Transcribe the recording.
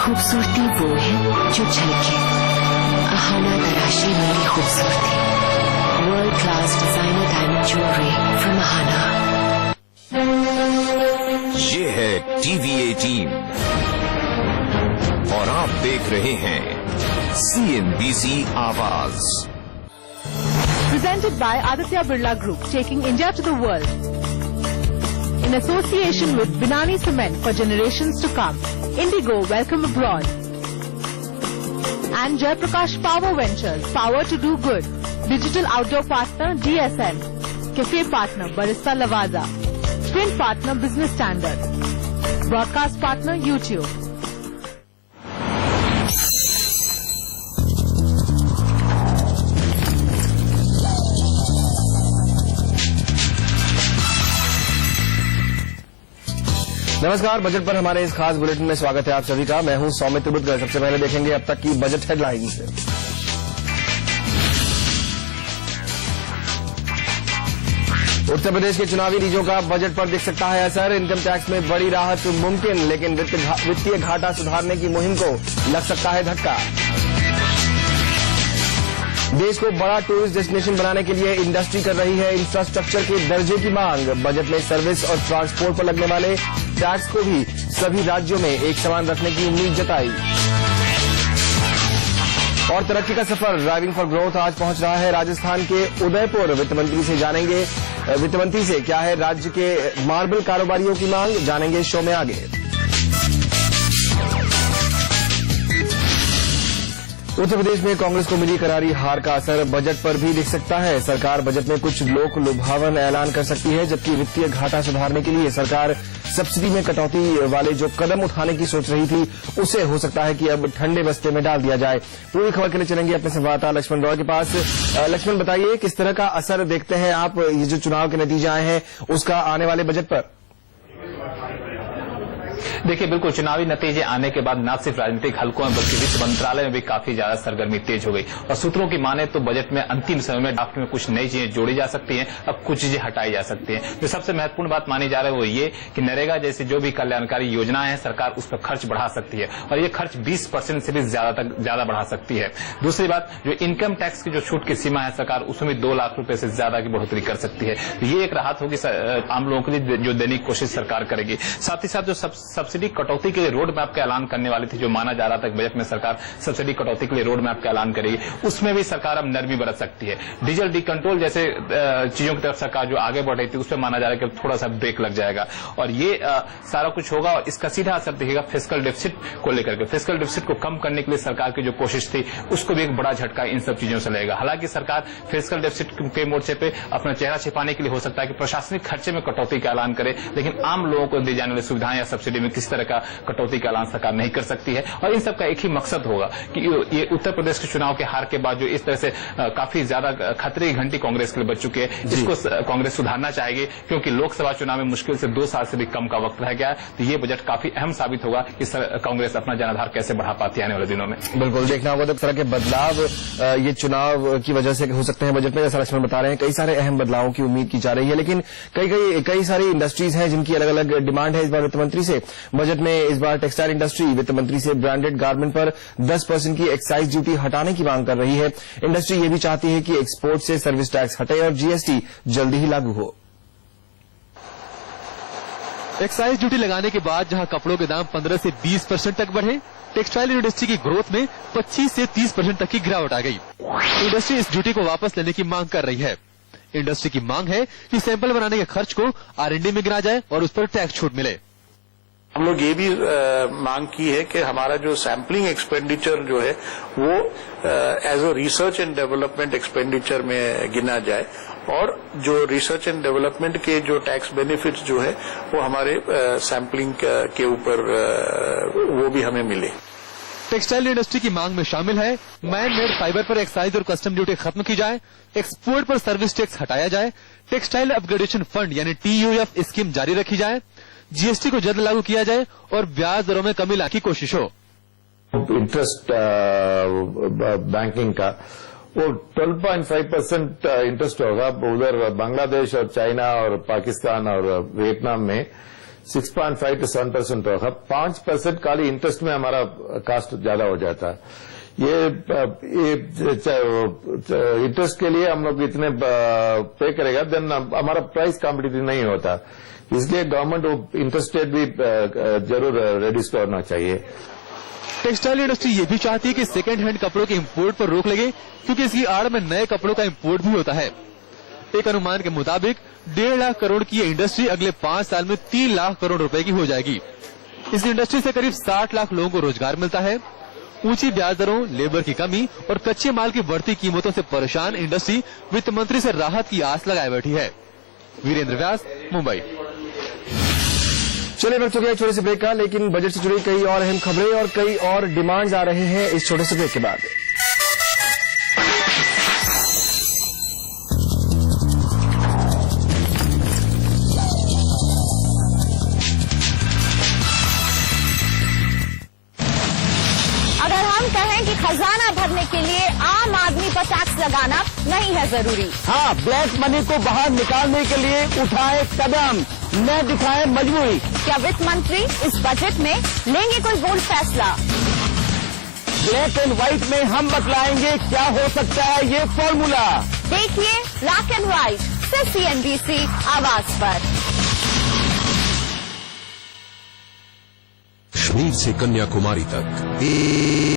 खूबसूरती वो है जो झलके, अहाना तराशी मेरी खूबसूरती। World class designer diamond jewellery from Ahana. ये है टीवी 18 और आप देख रहे हैं CNBC आवाज। Presented by Aditya Birla Group, taking India to the world. In association with Binani Cement for generations to come. Indigo, welcome abroad. And Jaiprakash Power Ventures, power to do good. Digital outdoor partner DSN. Cafe partner Barista Lavazza. Print partner Business Standard. Broadcast partner YouTube. नमस्कार। Budget पर हमारे इस खास bulletin में स्वागत है आप सभी का। मैं हूं सौमित त्रिपुरकर। सबसे पहले देखेंगे अब तक की बजट हेडलाइंस। उत्तर प्रदेश के चुनावी रीजों का बजट पर दिख सकता है असर। इनकम टैक्स में बड़ी राहत मुमकिन, लेकिन वित्तीय घाटा सुधारने की मुहिम को लग सकता है धक्का। देश को बड़ा टूरिस्ट डेस्टिनेशन बनाने के लिए इंडस्ट्री कर रही है इंफ्रास्ट्रक्चर के दर्जे की मांग। बजट में सर्विस और ट्रांसपोर्ट पर लगने वाले टैक्स को भी सभी राज्यों में एक समान रखने की उम्मीद जताई। और तरक्की का सफर ड्राइविंग फॉर ग्रोथ आज पहुंच रहा है राजस्थान के उदयपुर। वित्त मंत्री से जानेंगे वित्त मंत्री से क्या है राज्य के मार्बल कारोबारियों की मांग, जानेंगे शो में आगे। उत्तर प्रदेश में कांग्रेस को मिली करारी हार का असर बजट पर भी दिख सकता है। सरकार बजट में कुछ लोक लुभावन ऐलान कर सकती है, जबकि वित्तीय घाटा सुधारने के लिए सरकार सब्सिडी में कटौती वाले जो कदम उठाने की सोच रही थी उसे हो सकता है कि अब ठंडे बस्ते में डाल दिया जाए। पूरी खबर के लिए चलेंगे अपने संवाददाता लक्ष्मण रॉय के पास। लक्ष्मण, बताइए किस तरह का असर देखते हैं आप ये जो चुनाव के नतीजे आए हैं उसका आने वाले बजट पर? देखिए, बिल्कुल चुनावी नतीजे आने के बाद न सिर्फ राजनीतिक हलकों में बल्कि वित्त मंत्रालय में भी काफी ज्यादा सरगर्मी तेज हो गई और सूत्रों की माने तो बजट में अंतिम समय में ड्राफ्ट में कुछ नई चीजें जोड़ी जा सकती हैं, अब कुछ चीजें हटाई जा सकती हैं। जो सबसे महत्वपूर्ण बात मानी जा रही है वो ये कि नरेगा जैसी जो भी कल्याणकारी योजनाएं हैं सरकार उस पर खर्च बढ़ा सकती है और ये खर्च 20% से भी ज्यादा बढ़ा सकती है। दूसरी बात, जो इनकम टैक्स की जो छूट की सीमा है सरकार उसमें भी 2 लाख रुपए से ज्यादा की बढ़ोतरी कर सकती है। तो ये एक राहत होगी आम लोगों के लिए जो देने की कोशिश सरकार करेगी। साथ ही साथ जो सब्सिडी कटौती के रोड मैप का ऐलान करने वाली थी, जो माना जा रहा था बजट में सरकार सब्सिडी कटौती के लिए रोड मैप का ऐलान करेगी, उसमें भी सरकार अब नरमी बरत सकती है। डीजल डिकंट्रोल जैसे चीजों की तरफ सरकार जो आगे बढ़ रही थी उसमें माना जा रहा है कि थोड़ा सा ब्रेक लग जाएगा और ये सारा कुछ होगा और इसका सीधा असर दिखेगा फिस्कल डेफिसिट को लेकर के। फिस्कल डेफिसिट को कम करने के लिए सरकार की जो कोशिश थी उसको भी एक बड़ा झटका इन सब चीजों से लगेगा। हालांकि सरकार फिस्कल डेफिसिट के मोर्चे पे अपना चेहरा छिपाने के लिए हो सकता है कि प्रशासनिक खर्चे में कटौती का ऐलान करे, लेकिन आम लोगों को दी जाने वाली सुविधाएं या सब्सिडी में किसी तरह का कटौती का ऐलान सरकार नहीं कर सकती है। और इन सब का एक ही मकसद होगा कि ये उत्तर प्रदेश के चुनाव के हार के बाद जो इस तरह से काफी ज्यादा खतरे की घंटी कांग्रेस के लिए बज चुकी है, इसको कांग्रेस सुधारना चाहेगी क्योंकि लोकसभा चुनाव में मुश्किल से 2 साल से भी कम का वक्त रह गया है। तो ये बजट काफी अहम साबित होगा कि कांग्रेस अपना जनाधार कैसे बढ़ा पाती है आने वाले दिनों में। बिल्कुल देखना होगा तो तरह के बदलाव ये चुनाव की वजह से हो सकते हैं बजट में। जैसा लक्ष्मण बता रहे हैं कई सारे अहम बदलावों की उम्मीद की जा रही है, लेकिन कई सारी इंडस्ट्रीज हैं जिनकी अलग अलग डिमांड है इस बार वित्त मंत्री से। बजट में इस बार टेक्सटाइल इंडस्ट्री वित्त मंत्री से ब्रांडेड गारमेंट पर 10% की एक्साइज ड्यूटी हटाने की मांग कर रही है। इंडस्ट्री ये भी चाहती है कि एक्सपोर्ट से सर्विस टैक्स हटे और जीएसटी जल्दी ही लागू हो। एक्साइज ड्यूटी लगाने के बाद जहां कपड़ों के दाम 15 से 20% तक बढ़े, टेक्सटाइल इंडस्ट्री की ग्रोथ में 25 से 30% तक की गिरावट आ गई। इंडस्ट्री इस ड्यूटी को वापस लेने की मांग कर रही है। इंडस्ट्री की मांग है कि सैंपल बनाने के खर्च को R&D में गिना जाए और उस पर टैक्स छूट मिले। हम लोग ये भी मांग की है कि हमारा जो सैम्पलिंग एक्सपेंडिचर जो है वो as a research and development expenditure में गिना जाए और जो रिसर्च एंड डेवलपमेंट के जो टैक्स बेनिफिट्स जो है वो हमारे सैम्पलिंग के ऊपर वो भी हमें मिले। टेक्सटाइल इंडस्ट्री की मांग में शामिल है मैन मेड फाइबर पर एक्साइज और कस्टम ड्यूटी खत्म की जाए, एक्सपोर्ट पर सर्विस टैक्स हटाया जाए, टेक्सटाइल अपग्रेडेशन फंड यानी TUF स्कीम जारी रखी जाए, जीएसटी को जल्द लागू किया जाए और ब्याज दरों में कमी लाने की कोशिश हो। इंटरेस्ट बैंकिंग का वो 12.5% इंटरेस्ट होगा उधर बांग्लादेश और चाइना और पाकिस्तान और वियतनाम में 6.5 to 7% होगा। 5% खाली इंटरेस्ट में हमारा कास्ट ज्यादा हो जाता है। ये इंटरेस्ट के लिए हम लोग इतने पे करेगा, देन हमारा प्राइस कॉम्पिटिटिव नहीं होता। इसलिए गवर्नमेंट इंटरेस्ट रेट भी जरूर रेड्यूस करना चाहिए। टेक्सटाइल इंडस्ट्री ये भी चाहती है कि सेकेंड हैंड कपड़ों के इंपोर्ट पर रोक लगे, क्योंकि इसकी आड़ में नए कपड़ों का इंपोर्ट भी होता है। एक अनुमान के मुताबिक 1.5 लाख करोड़ की ये इंडस्ट्री अगले 5 साल में 3 लाख करोड़ रुपए की हो जाएगी। इस इंडस्ट्री से करीब 60 लाख लोगों को रोजगार मिलता है। ऊंची ब्याज दरों, लेबर की कमी और कच्चे माल की बढ़ती कीमतों से परेशान इंडस्ट्री वित्त मंत्री से राहत की आस लगाए बैठी है। वीरेंद्र व्यास, मुंबई। चलिए वक्त हो गया छोटे से ब्रेक का, लेकिन बजट से जुड़ी कई और अहम खबरें और कई और डिमांड्स आ रहे हैं इस छोटे से ब्रेक के बाद। अगर हम कहें कि खजाना भरने के लिए आम आदमी पर टैक्स लगाना नहीं है जरूरी। हाँ, ब्लैक मनी को बाहर निकालने के लिए उठाए कदम, न दिखाए मजबूरी। क्या वित्त मंत्री इस बजट में लेंगे कोई बोल्ड फैसला? ब्लैक एंड व्हाइट में हम बतलाएंगे क्या हो सकता है ये फॉर्मूला। देखिए ब्लैक एंड व्हाइट सिर्फ CNBC आवाज पर। कश्मीर से कन्याकुमारी तक